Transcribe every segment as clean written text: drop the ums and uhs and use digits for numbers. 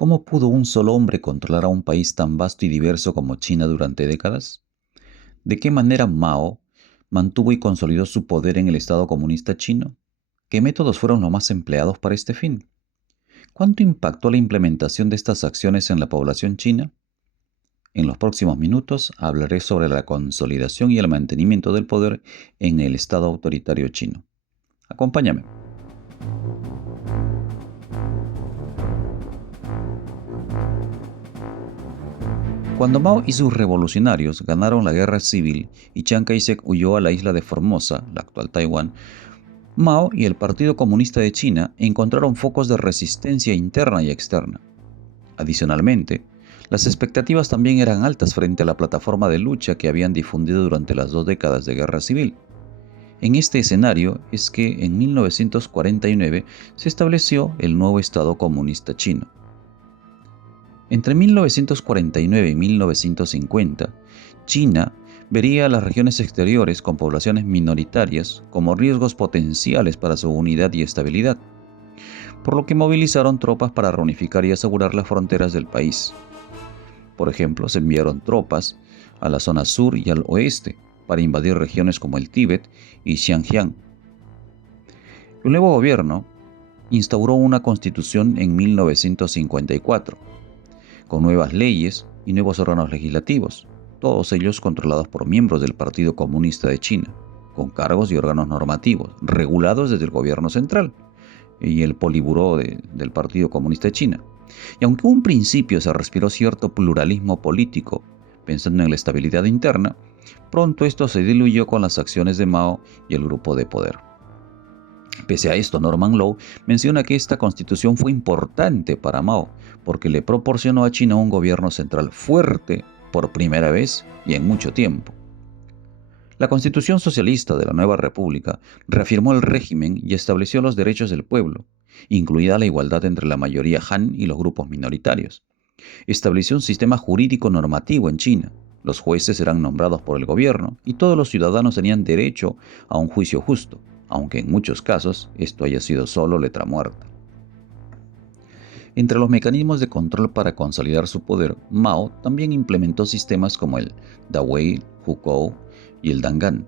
¿Cómo pudo un solo hombre controlar a un país tan vasto y diverso como China durante décadas? ¿De qué manera Mao mantuvo y consolidó su poder en el Estado comunista chino? ¿Qué métodos fueron los más empleados para este fin? ¿Cuánto impactó la implementación de estas acciones en la población china? En los próximos minutos hablaré sobre la consolidación y el mantenimiento del poder en el Estado autoritario chino. Acompáñame. Cuando Mao y sus revolucionarios ganaron la guerra civil y Chiang Kai-shek huyó a la isla de Formosa, la actual Taiwán, Mao y el Partido Comunista de China encontraron focos de resistencia interna y externa. Adicionalmente, las expectativas también eran altas frente a la plataforma de lucha que habían difundido durante las 2 décadas de guerra civil. En este escenario es que en 1949 se estableció el nuevo Estado comunista chino. Entre 1949 y 1950, China vería a las regiones exteriores con poblaciones minoritarias como riesgos potenciales para su unidad y estabilidad, por lo que movilizaron tropas para reunificar y asegurar las fronteras del país. Por ejemplo, se enviaron tropas a la zona sur y al oeste para invadir regiones como el Tíbet y Xinjiang. El nuevo gobierno instauró una constitución en 1954, con nuevas leyes y nuevos órganos legislativos, todos ellos controlados por miembros del Partido Comunista de China, con cargos y órganos normativos, regulados desde el gobierno central y el Politburó del Partido Comunista de China. Y aunque en un principio se respiró cierto pluralismo político, pensando en la estabilidad interna, pronto esto se diluyó con las acciones de Mao y el grupo de poder. Pese a esto, Norman Low menciona que esta constitución fue importante para Mao porque le proporcionó a China un gobierno central fuerte por primera vez y en mucho tiempo. La Constitución Socialista de la Nueva República reafirmó el régimen y estableció los derechos del pueblo, incluida la igualdad entre la mayoría Han y los grupos minoritarios. Estableció un sistema jurídico normativo en China. Los jueces eran nombrados por el gobierno y todos los ciudadanos tenían derecho a un juicio justo, aunque en muchos casos esto haya sido solo letra muerta. Entre los mecanismos de control para consolidar su poder, Mao también implementó sistemas como el Dawei, Hukou y el Dangan.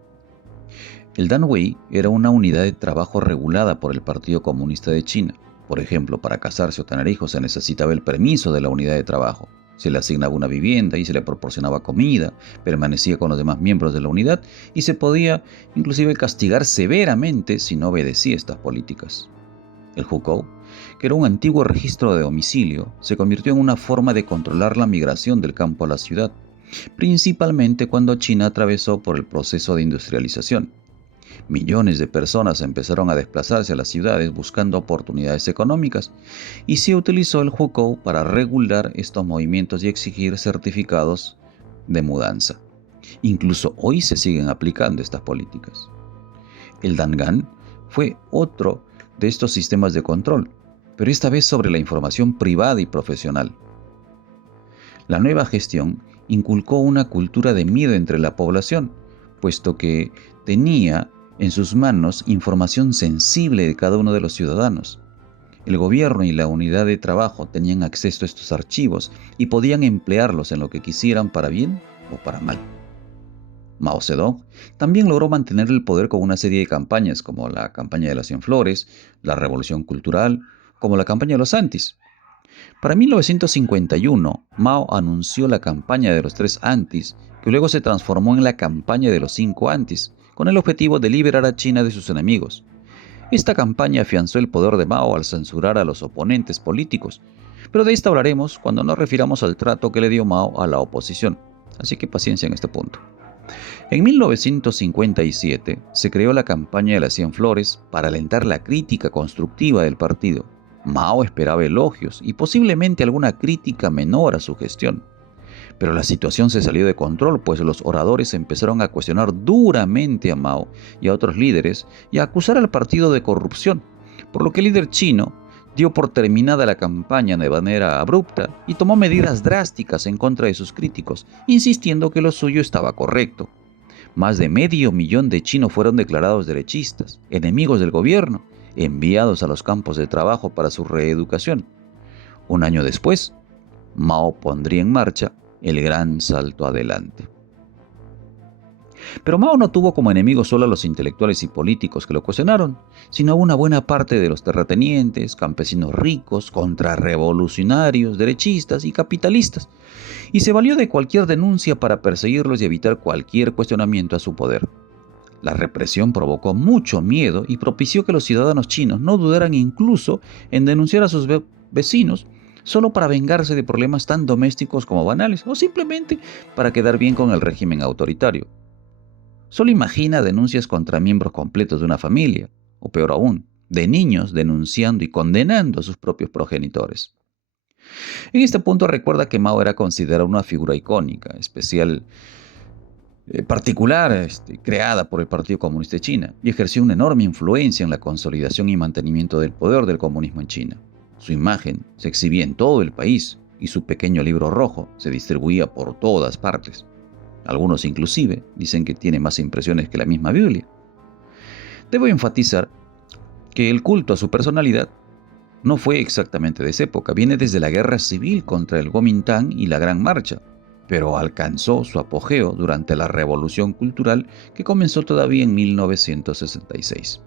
El Danwei era una unidad de trabajo regulada por el Partido Comunista de China. Por ejemplo, para casarse o tener hijos se necesitaba el permiso de la unidad de trabajo. Se le asignaba una vivienda y se le proporcionaba comida, permanecía con los demás miembros de la unidad y se podía inclusive castigar severamente si no obedecía estas políticas. El Hukou, que era un antiguo registro de domicilio, se convirtió en una forma de controlar la migración del campo a la ciudad, principalmente cuando China atravesó por el proceso de industrialización. Millones de personas empezaron a desplazarse a las ciudades buscando oportunidades económicas y se utilizó el Hukou para regular estos movimientos y exigir certificados de mudanza. Incluso hoy se siguen aplicando estas políticas. El Dangan fue otro de estos sistemas de control, pero esta vez sobre la información privada y profesional. La nueva gestión inculcó una cultura de miedo entre la población, puesto que tenía en sus manos información sensible de cada uno de los ciudadanos. El gobierno y la unidad de trabajo tenían acceso a estos archivos y podían emplearlos en lo que quisieran para bien o para mal. Mao Zedong también logró mantener el poder con una serie de campañas como la campaña de las 100 flores, la revolución cultural, como la campaña de los Antis. Para 1951, Mao anunció la campaña de los 3 Antis, que luego se transformó en la campaña de los 5 Antis, con el objetivo de liberar a China de sus enemigos. Esta campaña afianzó el poder de Mao al censurar a los oponentes políticos, pero de esto hablaremos cuando nos refiramos al trato que le dio Mao a la oposición, así que paciencia en este punto. En 1957 se creó la campaña de las 100 flores para alentar la crítica constructiva del partido. Mao esperaba elogios y posiblemente alguna crítica menor a su gestión. Pero la situación se salió de control, pues los oradores empezaron a cuestionar duramente a Mao y a otros líderes y a acusar al partido de corrupción, por lo que el líder chino dio por terminada la campaña de manera abrupta y tomó medidas drásticas en contra de sus críticos, insistiendo que lo suyo estaba correcto. Más de 500.000 de chinos fueron declarados derechistas, enemigos del gobierno, enviados a los campos de trabajo para su reeducación. Un año después, Mao pondría en marcha el gran salto adelante. Pero Mao no tuvo como enemigos solo a los intelectuales y políticos que lo cuestionaron, sino a una buena parte de los terratenientes, campesinos ricos, contrarrevolucionarios, derechistas y capitalistas, y se valió de cualquier denuncia para perseguirlos y evitar cualquier cuestionamiento a su poder. La represión provocó mucho miedo y propició que los ciudadanos chinos no dudaran incluso en denunciar a sus vecinos solo para vengarse de problemas tan domésticos como banales o simplemente para quedar bien con el régimen autoritario. Solo imagina denuncias contra miembros completos de una familia, o peor aún, de niños denunciando y condenando a sus propios progenitores. En este punto recuerda que Mao era considerado una figura icónica, especial, particular, creada por el Partido Comunista de China, y ejerció una enorme influencia en la consolidación y mantenimiento del poder del comunismo en China. Su imagen se exhibía en todo el país y su pequeño libro rojo se distribuía por todas partes. Algunos inclusive dicen que tiene más impresiones que la misma Biblia. Debo enfatizar que el culto a su personalidad no fue exactamente de esa época, viene desde la guerra civil contra el Kuomintang y la Gran Marcha, pero alcanzó su apogeo durante la Revolución Cultural que comenzó todavía en 1966.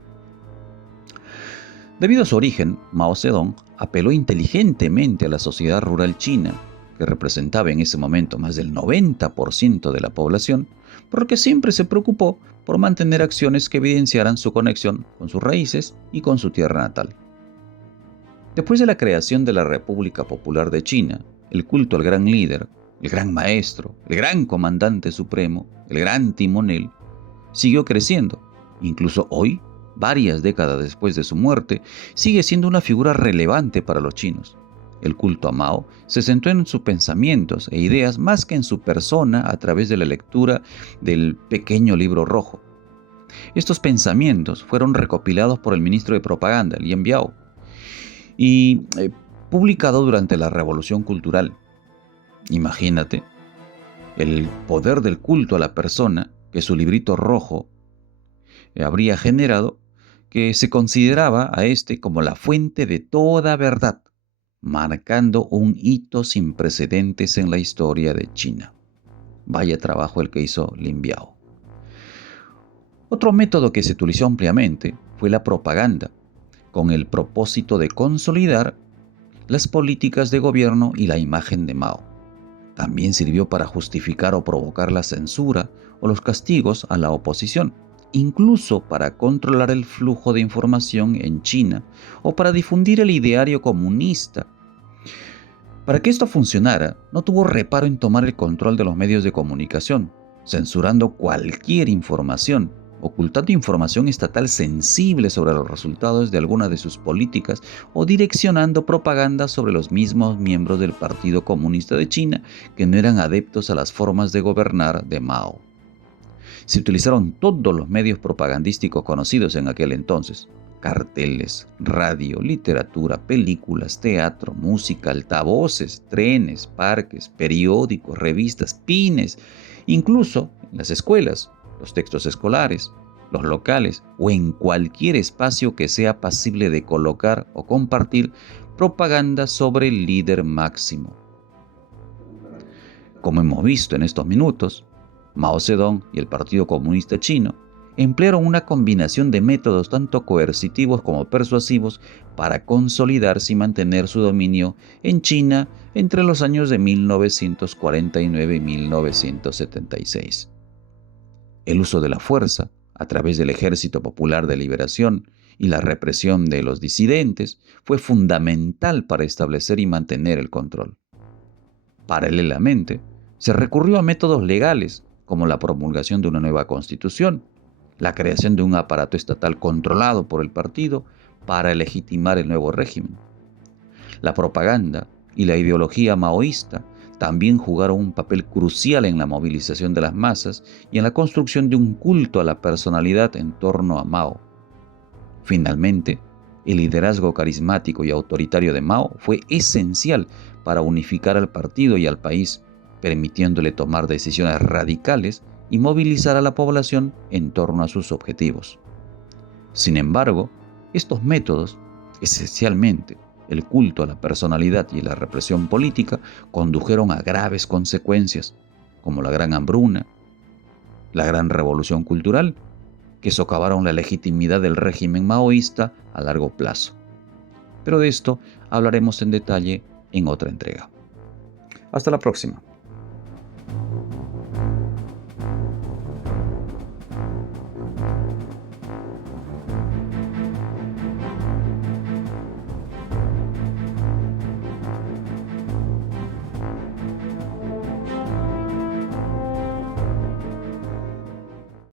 Debido a su origen, Mao Zedong apeló inteligentemente a la sociedad rural china, que representaba en ese momento más del 90% de la población, por lo que siempre se preocupó por mantener acciones que evidenciaran su conexión con sus raíces y con su tierra natal. Después de la creación de la República Popular de China, el culto al gran líder, el gran maestro, el gran comandante supremo, el gran timonel, siguió creciendo. Incluso hoy, varias décadas después de su muerte, sigue siendo una figura relevante para los chinos. El culto a Mao se centró en sus pensamientos e ideas más que en su persona a través de la lectura del pequeño libro rojo. Estos pensamientos fueron recopilados por el ministro de Propaganda, Lien Biao, y publicado durante la Revolución Cultural. Imagínate el poder del culto a la persona que su librito rojo habría generado, que se consideraba a este como la fuente de toda verdad, marcando un hito sin precedentes en la historia de China. Vaya trabajo el que hizo Lin Biao. Otro método que se utilizó ampliamente fue la propaganda, con el propósito de consolidar las políticas de gobierno y la imagen de Mao. También sirvió para justificar o provocar la censura o los castigos a la oposición, incluso para controlar el flujo de información en China o para difundir el ideario comunista. Para que esto funcionara, no tuvo reparo en tomar el control de los medios de comunicación, censurando cualquier información, ocultando información estatal sensible sobre los resultados de alguna de sus políticas o direccionando propaganda sobre los mismos miembros del Partido Comunista de China que no eran adeptos a las formas de gobernar de Mao. Se utilizaron todos los medios propagandísticos conocidos en aquel entonces: carteles, radio, literatura, películas, teatro, música, altavoces, trenes, parques, periódicos, revistas, pines, incluso en las escuelas, los textos escolares, los locales o en cualquier espacio que sea pasible de colocar o compartir propaganda sobre el líder máximo. Como hemos visto en estos minutos, Mao Zedong y el Partido Comunista Chino emplearon una combinación de métodos tanto coercitivos como persuasivos para consolidarse y mantener su dominio en China entre los años de 1949 y 1976. El uso de la fuerza, a través del Ejército Popular de Liberación y la represión de los disidentes, fue fundamental para establecer y mantener el control. Paralelamente, se recurrió a métodos legales, como la promulgación de una nueva constitución, la creación de un aparato estatal controlado por el partido para legitimar el nuevo régimen. La propaganda y la ideología maoísta también jugaron un papel crucial en la movilización de las masas y en la construcción de un culto a la personalidad en torno a Mao. Finalmente, el liderazgo carismático y autoritario de Mao fue esencial para unificar al partido y al país, permitiéndole tomar decisiones radicales y movilizar a la población en torno a sus objetivos. Sin embargo, estos métodos, esencialmente, el culto a la personalidad y la represión política condujeron a graves consecuencias, como la Gran Hambruna, la Gran Revolución Cultural, que socavaron la legitimidad del régimen maoísta a largo plazo. Pero de esto hablaremos en detalle en otra entrega. Hasta la próxima.